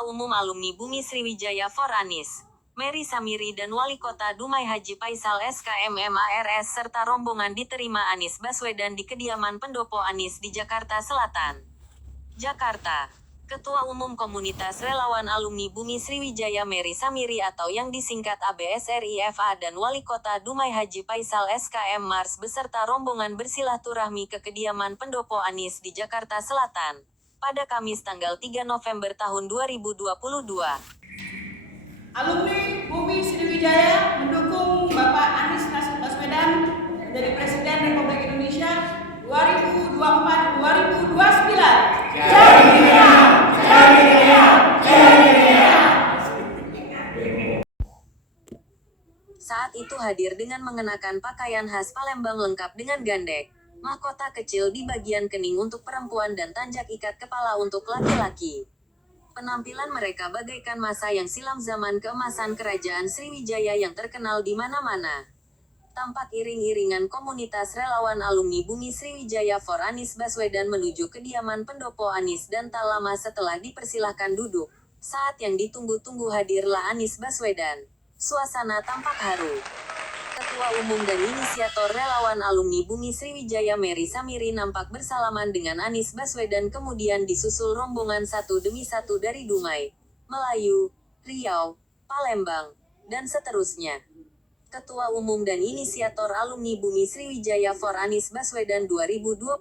Ketua Umum Alumni Bumi Sriwijaya for Anies, Mary Samiri dan Wali Kota Dumai Haji Faisal SKMMARS serta rombongan diterima Anies Baswedan di kediaman pendopo Anies di Jakarta Selatan. Jakarta. Ketua Umum Komunitas Relawan Alumni Bumi Sriwijaya Mary Samiri atau yang disingkat ABSRIFA dan Wali Kota Dumai Haji Faisal SKM Mars beserta rombongan bersilaturahmi ke kediaman pendopo Anies di Jakarta Selatan pada Kamis tanggal 3 November tahun 2022. Alumni Bumi Sriwijaya mendukung Bapak Anies Baswedan menjadi Presiden Republik Indonesia 2024-2029. Saat itu hadir dengan mengenakan pakaian khas Palembang lengkap dengan gandek, mahkota kecil di bagian kening untuk perempuan dan tanjak ikat kepala untuk laki-laki. Penampilan mereka bagaikan masa yang silam zaman keemasan Kerajaan Sriwijaya yang terkenal di mana-mana. Tampak iring-iringan komunitas relawan alumni Bumi Sriwijaya for Anies Baswedan menuju kediaman pendopo Anies dan tak lama setelah dipersilahkan duduk, saat yang ditunggu-tunggu hadirlah Anies Baswedan. Suasana tampak haru. Ketua Umum dan Inisiator Relawan Alumni Bumi Sriwijaya Mary Samiri nampak bersalaman dengan Anies Baswedan kemudian disusul rombongan satu demi satu dari Dumai, Melayu, Riau, Palembang, dan seterusnya. Ketua Umum dan Inisiator Alumni Bumi Sriwijaya for Anies Baswedan 2024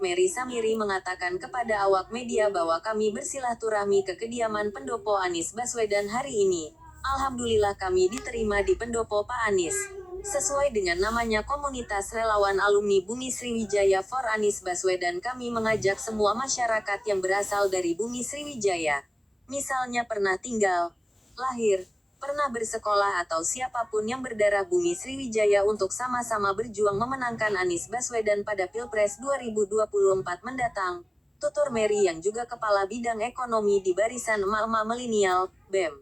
Mary Samiri mengatakan kepada awak media bahwa kami bersilaturahmi ke kediaman pendopo Anies Baswedan hari ini. Alhamdulillah kami diterima di pendopo Pak Anies. Sesuai dengan namanya Komunitas Relawan Alumni Bumi Sriwijaya for Anies Baswedan kami mengajak semua masyarakat yang berasal dari Bumi Sriwijaya. Misalnya pernah tinggal, lahir, pernah bersekolah atau siapapun yang berdarah Bumi Sriwijaya untuk sama-sama berjuang memenangkan Anies Baswedan pada Pilpres 2024 mendatang. Tutur Mary yang juga Kepala Bidang Ekonomi di Barisan Emak-Emak Milenial, BEM.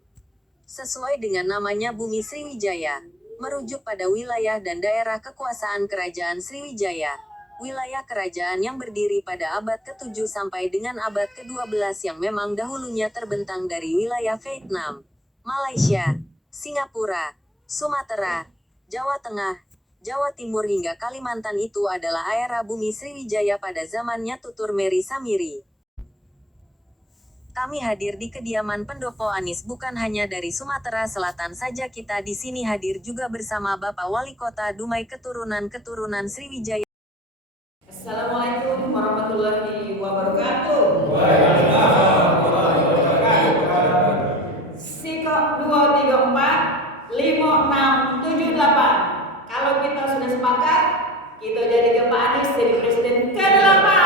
Sesuai dengan namanya Bumi Sriwijaya, merujuk pada wilayah dan daerah kekuasaan Kerajaan Sriwijaya. Wilayah kerajaan yang berdiri pada abad ke-7 sampai dengan abad ke-12 yang memang dahulunya terbentang dari wilayah Vietnam, Malaysia, Singapura, Sumatera, Jawa Tengah, Jawa Timur hingga Kalimantan itu adalah era Bumi Sriwijaya pada zamannya tutur Mary Samiri. Kami hadir di kediaman pendopo Anies bukan hanya dari Sumatera Selatan saja, kita di sini hadir juga bersama Bapak Wali Kota Dumai keturunan Sriwijaya. Assalamualaikum warahmatullahi wabarakatuh. Sikok 234 5678. Kalau kita sudah sepakat, kita jadikan Pak Anies jadi Presiden ke-8.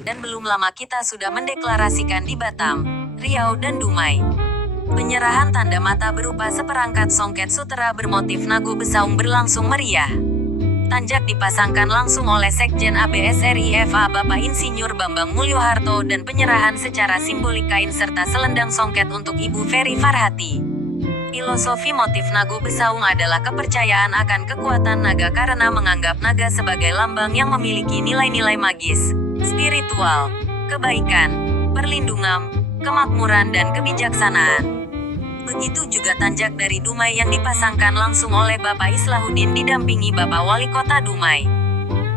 Dan belum lama kita sudah mendeklarasikan di Batam, Riau dan Dumai. Penyerahan tanda mata berupa seperangkat songket sutera bermotif Nago Besaung berlangsung meriah. Tanjak dipasangkan langsung oleh Sekjen ABSRIFA Bapak Insinyur Bambang Mulyoharto dan penyerahan secara simbolik kain serta selendang songket untuk Ibu Ferry Farhati. Filosofi motif Nago Besaung adalah kepercayaan akan kekuatan naga karena menganggap naga sebagai lambang yang memiliki nilai-nilai magis, spiritual, kebaikan, perlindungan, kemakmuran dan kebijaksanaan. Begitu juga tanjak dari Dumai yang dipasangkan langsung oleh Bapak Islahuddin didampingi Bapak Wali Kota Dumai.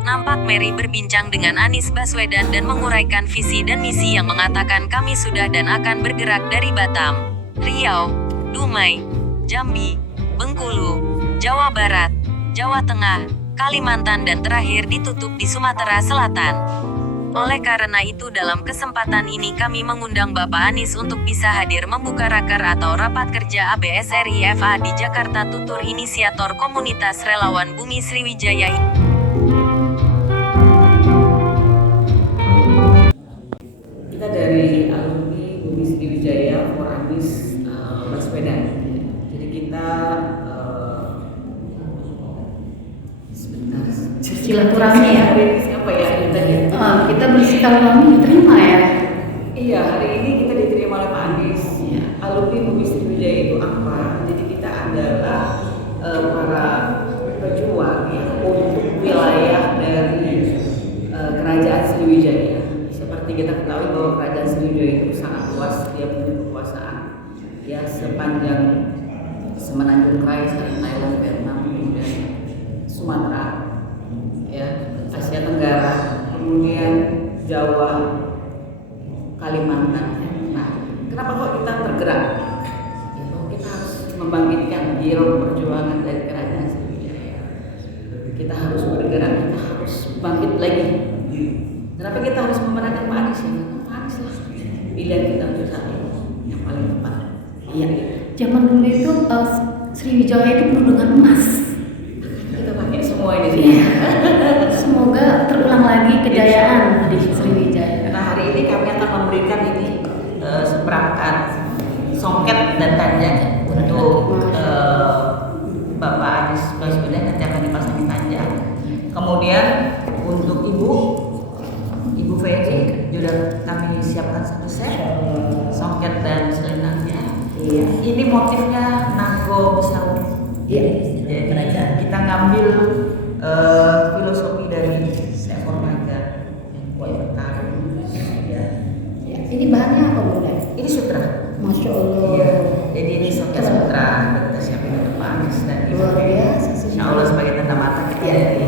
Nampak Mary berbincang dengan Anies Baswedan dan menguraikan visi dan misi yang mengatakan kami sudah dan akan bergerak dari Batam, Riau, Dumai, Jambi, Bengkulu, Jawa Barat, Jawa Tengah, Kalimantan dan terakhir ditutup di Sumatera Selatan. Oleh karena itu dalam kesempatan ini kami mengundang Bapak Anies untuk bisa hadir membuka raker atau rapat kerja ABSRIFA di Jakarta. Tutur Inisiator Komunitas Relawan Bumi Sriwijaya. Kita dari alumni Bumi Sriwijaya for Anies Baswedan. Jadi kita silaturahmi ya. Siapa ya tadi? Kita bersilaturahmi diterima ya. Iya, hari ini kita diterima oleh Pak Anies. Alumni Bumi Sriwijaya itu apa? Jadi kita adalah ya sepanjang Semenanjung Rai, Thailand, Vietnam, kemudian Sumatera, ya Asia Tenggara, kemudian Jawa, Kalimantan. Nah, kenapa kok kita tergerak? Ya, kita harus membangkitkan giroh perjuangan dari kerajaan Sriwijaya. Kita harus bergerak, kita harus bangkit lagi. Kenapa kita harus memenangkan Pak Anies? Ya, Pak Anies lah pilihan kita untuk saat ini yang paling tepat. Iya. Zaman dulu itu Sriwijaya itu penuh dengan emas. Kita pakai semua ini. Iya. Semoga terulang lagi kejayaan di Sriwijaya. Nah, hari ini kami akan memberikan ini seperangkat songket dan tanjak untuk Bapak Anies Baswedan, nanti akan dipasangi tanjak. Kemudian untuk Ibu Feni juga kami siapkan satu set songket dan selendangnya. Iya. Ini motifnya Nago Besau. Iya. Jadi kita ngambil filosofi dari seekor naga yang kuat bertarung. Ya. Ini bahannya apa Bunda? Ini sutra. Masya Allah. Iya. Jadi ini songket sutra kita siapin untuk Pak Anies dan Ibu. Luar biasa. Insya Allah sebagai tanda mata kita dari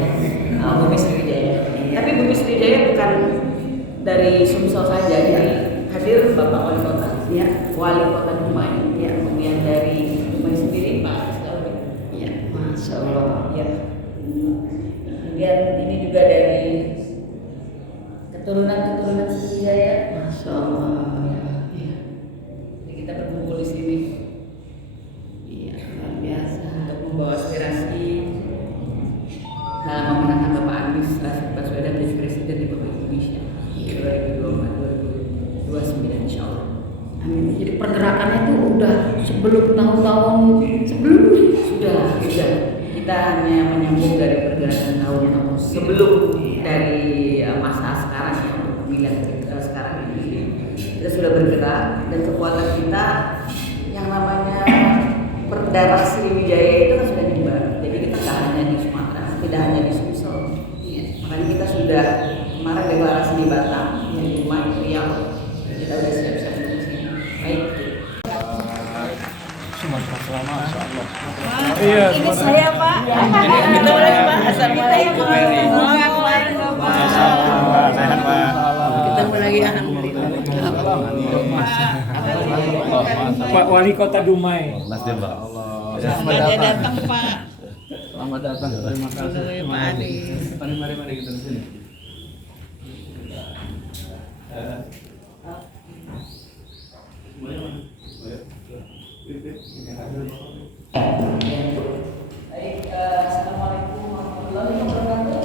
Bumi Sriwijaya. Tapi Bumi Sriwijaya bukan dari Sumsel saja. Jadi hadir Bapak Wali Kota, Ya. Wali Kota Dumai, Ya. kemudian dari Dumai sendiri Pak Aris. Ya. Masya Allah. Ya. Kemudian ini juga dari keturunan Sriwijaya. Masya Allah. Ya. Jadi kita berkumpul di sini Iya, luar biasa. untuk membawa aspirasi dalam memenangkan Bapak Anies Baswedan menjadi Presiden Republik Indonesia 2024-2029 insya Allah. Amin. Jadi pergerakannya itu udah sebelum tahun-tahun sebelumnya. Sudah. Kita hanya menyambung dari pergerakan tahun-tahun sebelum dari masa sekarang ya, pemilihan kita sekarang ini. Kita sudah bergerak dan kekuatan kita yang namanya berdarah Sriwijaya itu kan sudah nyebar. Jadi kita nggak hanya di Sumatera, tidak hanya di Sumsel. Makanya kita sudah kemarin deklarasi di Batam, di Dumai, Riau. Kita sudah siap-siap di sini. Baik. Iya, Ini saya Pak. Kita boleh Pak. Assalamualaikum. Kemarin Bapak. sehat Pak. Ketemu lagi alhamdulillah. Pak Wali Kota Dumai. Nasdem Pak. Sudah datang Pak. Selamat datang. Terima kasih. Pak Anies. Mari kita di sini. Baik, assalamualaikum warahmatullahi wabarakatuh.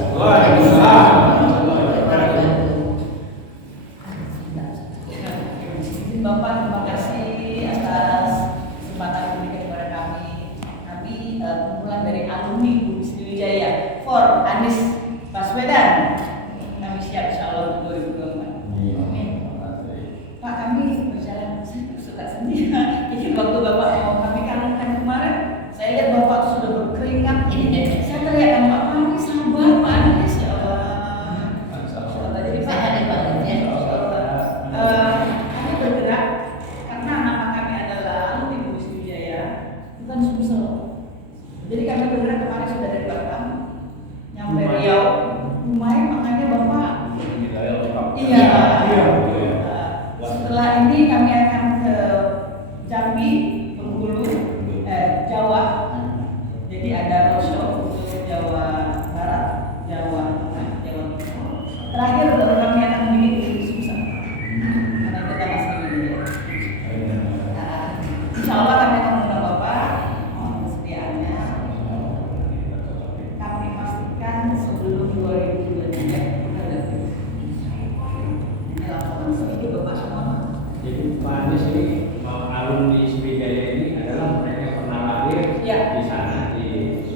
Bapak, terima kasih atas kesempatan yang diberikan kepada kami. Kami kumpulan dari alumni Bumi Sriwijaya for Anies Baswedan. Kami siap insya Allah untuk 2024. Pak, kami berjalan suka sendiri. Jadi waktu Bapak mau kami kan kemarin, saya lihat Bapak tuh sudah berkeringat. Saya teriak sama Pak Anies, sabar Pak Anies, ya Allah. Jadi Pak ada Pak Anies, kami bergerak karena nama kami adalah alumni Bumi Sriwijaya, bukan Sumsel. Jadi kami bergerak kemarin sudah dari Batam, nyampe Riau, Dumai, makanya Bapak. Iya. Setelah ini kami akan ke Jambi, Bengkulu, Jawa. Jadi ada roadshow untuk Jawa Barat, Jawa Tengah, Jawa Timur. Terakhir baru kami akan bikin di Sumsel. Karena kita masih ini. Insya Allah kami akan mengundang Bapak, mohon kesediaannya. Kami pastikan sebelum 2023 kita ada. Ini laporan ini Bapak semua. Jadi Pak Anies ini alumni Sriwijaya ini adalah mereka yang pernah lahir Ya. di sana di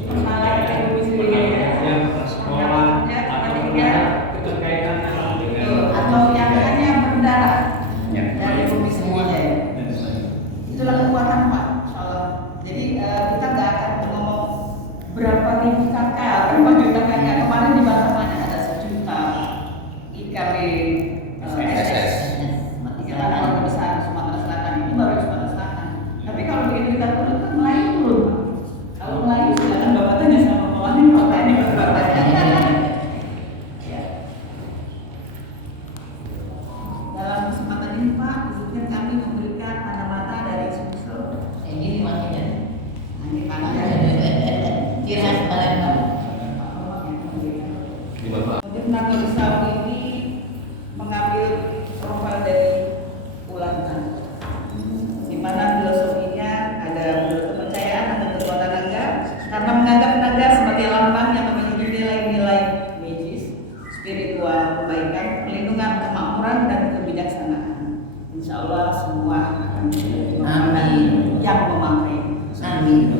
Pernah lahir di Bumi Sriwijaya. yang sekolah atau pernah berkaitan dengan Atau yang hanya berdarah Ya. dari Bumi Sriwijaya. Itulah kekuatan Pak, insya Allah. Jadi kita nggak akan ngomong berapa ribu kakak, berapa juta kakak. Kemarin di Batam ada 1 juta IKB SS. Yang keluarga besar Sumatera Selatan itu baru Sumatera Selatan. Tapi yang memakai. Amin.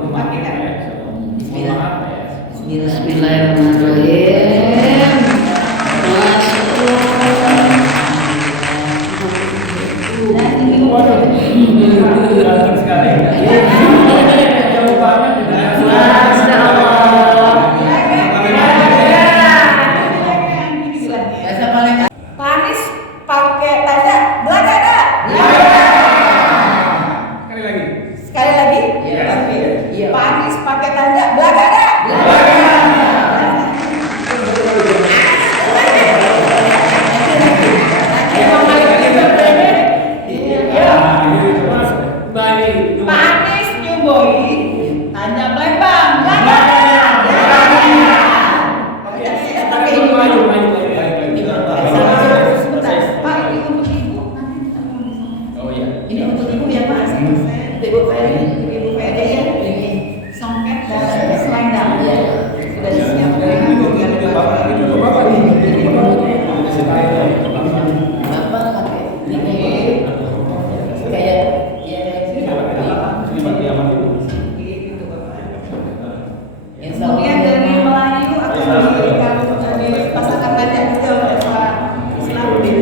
Dipakai kan? Bismillahirrahmanirrahim. Masya Ganteng sekali. Jawabannya tidak Pak Anies pakai tanda belakang. sekali lagi. Sekali lagi. Iya. Oke. Iya. Pak Anies pakai tanda belakang. Pak Anies New Boy tanda Palembang belakang. Sebentar, Pak, ini untuk ibu nanti kita mau di sana. Oh iya. Ini untuk ibu ya Pak. Ibu Ferry. Ibu Fede ya, ini songket dan selendang. Iya. Sudah disiapkan. Bapak pakai ini kayak ya Kemudian dari Melayu akan diberikan dipasangkan tanda juga oleh Pak Islamuddin.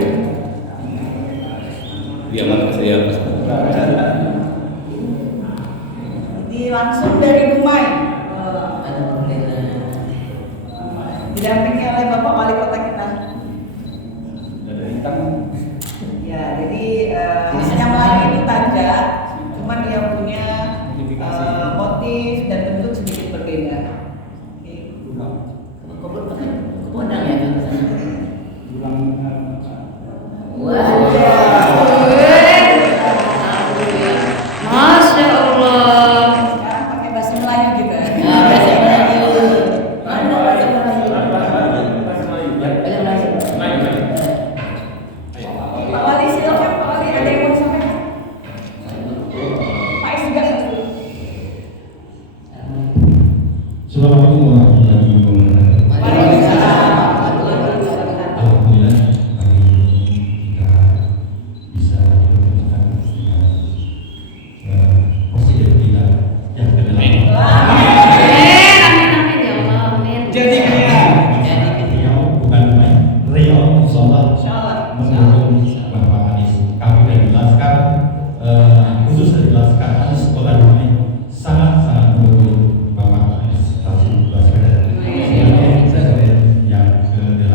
Ini langsung dari Dumai. Didampingi oleh Bapak Wali Kota kita. Ya, jadi yang lain itu tanda, cuman dia punya motif dan bentuk sedikit berbeda. Oke. Kodang ya. Wah. Masya Allah. Sekarang pakai bahasa Melayu gitu. Nah, bahasa Melayu. Mana bahasa Melayu? Pak Wali silakan, Pak Wali ada yang mau disampaikan? Pak Is juga. Assalamualaikum warahmatullahi wabarakatuh. Waalaikumsalam. Alhamdulillah hari ini kita bisa berbincang dengan Presiden kita yang ke-8. Amin, amin ya Allah, amin. Jadi Riau bukan main, Riau insyaallah Insyaallah. mendukung Bapak Anies. Kami sudah jelaskan, khusus dijelaskan Anies Kota Dumai sangat mendukung Bapak Anies Rashid Baswedan sebagai presiden yang ke-8.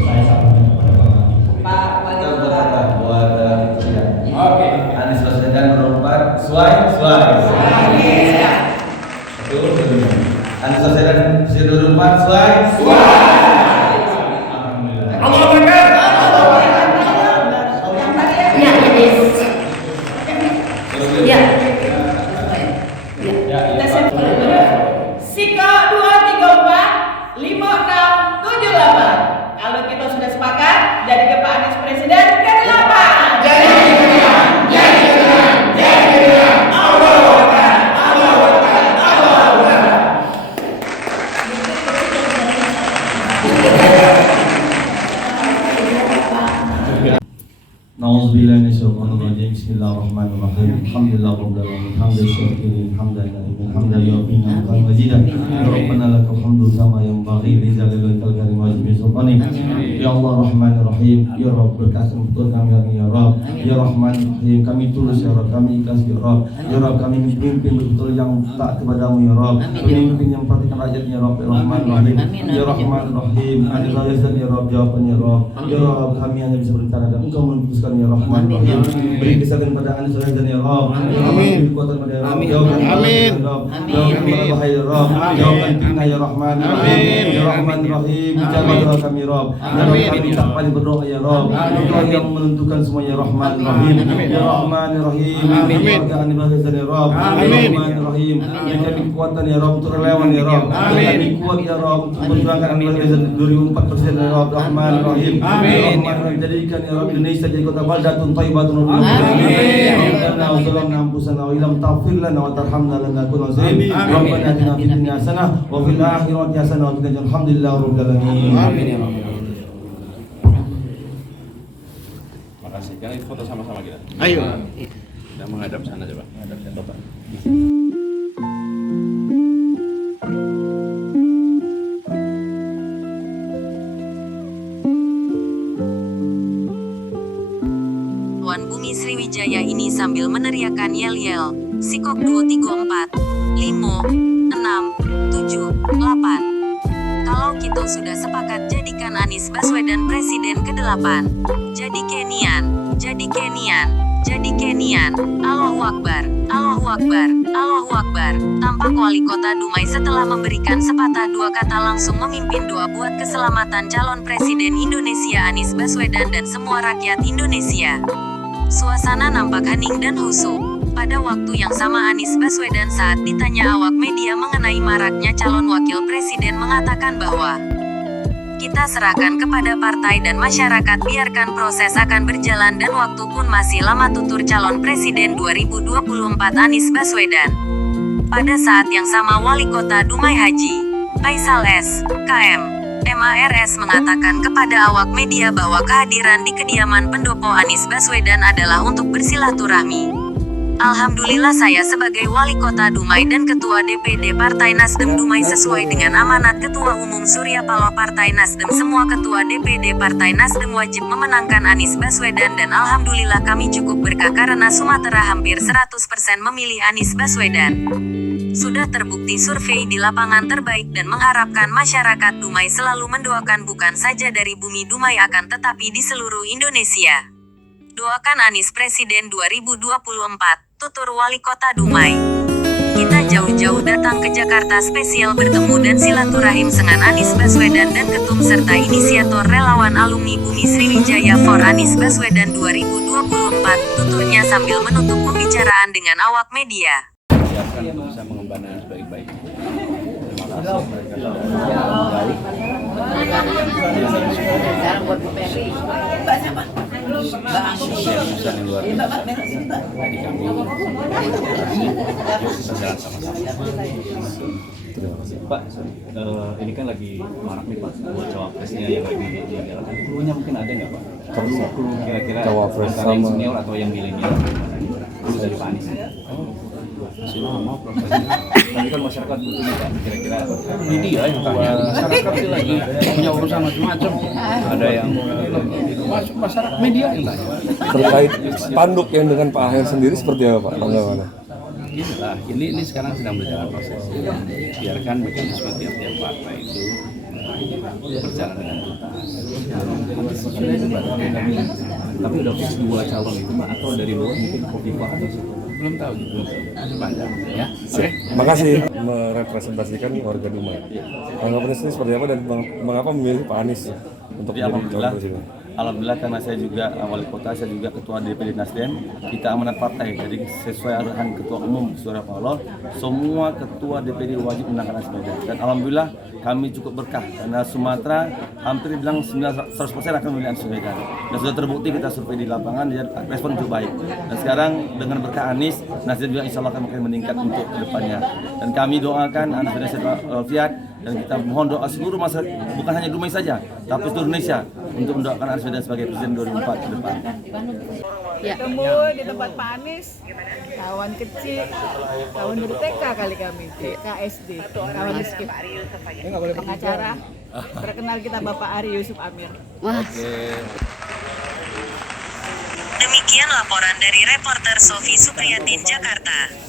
Saya sampaikan kepada Bapak Ibu. Pak Wali Kota. Oke. Anies Baswedan berempat, suai. Anies Baswedan berempat, suai. Alhamdulillah. Allah Akbar. Yang tadi ya. Ya, ya. Ya. Kita siap. Sika 234 5678. Kalau kita sudah sepakat, jadi ke Pak Anies Presiden ke-8. Nauzubillahi minasyaitonir rajim. Bismillahirrahmanirrahim. Alhamdulillahirabbil alamin. Hamdan syakirin, hamdan lillahi, hamdan yu'minu hamdan majidan. Ya Rabbana lakal hamdu kama yanbaghi li jalali wajhikal karim wa azimi sultanik. Ya Allah Rahmanir Rahim. Ya Rabb, berkasih betul kami ya Rabb. Ya Rahmanir Rahim, kami tulus ya Rabb, kami ikhlas ya Rabb. Ya Rabb, kami memimpin betul yang taat kepadamu ya Rabb. Pemimpin yang perhatikan rakyatnya ya Rabb. Ya Rahmanir Rahim. Ya Rahmanir Rahim. Adil razak ya Rabb, jawaban ya Rabb. Ya Rabb, kami hanya bisa berencana dan Engkau memutuskan ya Rahman Rahim. Beri kesabaran pada Anies Baswedan ya Rabb. Beri kekuatan pada ya Rabb. Jauhkan Amin. Jauhkan bala bahaya ya Rabb. Jauhkan fitnah ya Rahman Rahim. Ya Rahman Rahim. Jaga doa kami ya Rabb. Ya Rabb, kami tak paling berdoa ya Rabb. Engkau yang menentukan semua ya Rahman Rahim. Ya Rahman Rahim. Keluarga Anies Baswedan ya Rabb. Ya Rahman Rahim. Beri kami kekuatan ya Rabb untuk relawan ya Rabb. Beri kami kuat ya Rabb untuk memperjuangkan Anies Baswedan 2004% ya Rabb. Rahman Rahim. Ya Rahman Rahim, jadikan ya Rabb Indonesia jadi kota baldatun thayyibatun. Rabbana zalamna anfusana wa illam taghfir lana wa tarhamna lanakunanna minal khasirin. Rabbana atina fid dunya hasanah wa fil akhirati hasanah wa qina adzabannar. Alhamdulillahirabbil alamin. Amin ya rabbal alamin. Asik, kan foto sama-sama kita. Ayo. Kita menghadap sana coba. Menghadap ke Bapak. Tuan Bumi Sriwijaya ini sambil meneriakan yel-yel. Sikok 2, 3, 4, 5, 6, 7, 8. Kalau kita sudah sepakat jadikan Anies Baswedan Presiden ke-8. Jadi Kenian, jadi Kenian, jadi Kenian. Allahu Akbar, Allahu Akbar, Allahu Akbar. Tampak wali kota Dumai setelah memberikan sepatah dua kata langsung memimpin doa buat keselamatan calon Presiden Indonesia Anies Baswedan dan semua rakyat Indonesia. Suasana nampak hening dan khusyuk. Pada waktu yang sama Anies Baswedan saat ditanya awak media mengenai maraknya calon wakil presiden mengatakan bahwa kita serahkan kepada partai dan masyarakat, biarkan proses akan berjalan dan waktu pun masih lama, tutur calon presiden 2024 Anies Baswedan. Pada saat yang sama Wali Kota Dumai Haji Faisal S. KM MARS mengatakan kepada awak media bahwa kehadiran di kediaman pendopo Anies Baswedan adalah untuk bersilaturahmi. Alhamdulillah saya sebagai Wali Kota Dumai dan Ketua DPD Partai Nasdem Dumai sesuai dengan amanat Ketua Umum Surya Paloh Partai Nasdem, semua Ketua DPD Partai Nasdem wajib memenangkan Anies Baswedan dan Alhamdulillah kami cukup berkah karena Sumatera hampir 100% memilih Anies Baswedan. Sudah terbukti survei di lapangan terbaik dan mengharapkan masyarakat Dumai selalu mendoakan bukan saja dari bumi Dumai akan tetapi di seluruh Indonesia. Doakan Anies Presiden 2024. Tutur Wali Kota Dumai. Kita jauh-jauh datang ke Jakarta spesial bertemu dan silaturahim dengan Anies Baswedan dan Ketum serta inisiator relawan alumni Bumi Sriwijaya for Anies Baswedan 2024, tuturnya sambil menutup pembicaraan dengan awak media. Siapkan untuk bisa mengemban dengan sebaik-baik. Terima kasih mereka Sekarang buat Bu Peri. usaha yang luar biasa. Jadi kami kita jalan sama-sama. Pak, ini kan lagi marak nih Pak, buat cawapresnya yang lagi dijalankan. Klunya mungkin ada nggak Pak? Klu kira-kira antara yang senior atau yang milenial? Klu dari Pak Anies. Masih lama prosesnya. Tapi kan masyarakat butuh nih Pak, kira-kira Media yang tanya. Masyarakat sih lagi punya urusan macam-macam. Ada yang masyarakat media yang tanya. Terkait spanduk yang dengan Pak Aher sendiri seperti apa Pak? Tanggapannya? Inilah, ini sekarang sedang berjalan proses. Biarkan mekanisme tiap-tiap partai itu berjalan dengan tuntas. Sudah itu Pak. tapi udah fix 2 calon itu Pak, atau dari luar mungkin Kofifa atau situ? Belum tahu gitu, panjang ya. Oke. Makasih merepresentasikan warga Dumai. Tanggapannya sendiri seperti apa dan mengapa memilih Pak Anies untuk Tapi menjadi calon presiden? Alhamdulillah karena saya juga wali kota, saya juga ketua DPD Nasdem, kita amanat partai. Jadi sesuai arahan Ketua Umum Surya Paloh, semua ketua DPD wajib menangkan Anies Baswedan. Dan alhamdulillah kami cukup berkah karena Sumatera hampir bilang 100% akan memilih Anies Baswedan. Dan sudah terbukti kita survei di lapangan, dia respon cukup baik. Dan sekarang dengan berkah Anies, Nasdem juga insya Allah akan makin meningkat untuk kedepannya. Dan kami doakan Anies Baswedan Fiat, dan kita mohon doa seluruh masyarakat, bukan hanya Dumai saja, tapi seluruh Indonesia untuk mendoakan Anies Baswedan sebagai Presiden 2024 ke depan. Ketemu di tempat Pak Anies, kawan kecil, kawan dari TK kali kami, TK SD, kawan miskin, pengacara, terkenal kita Bapak Ari Yusuf Amir. Demikian laporan dari reporter Sofi Supriyatin Jakarta.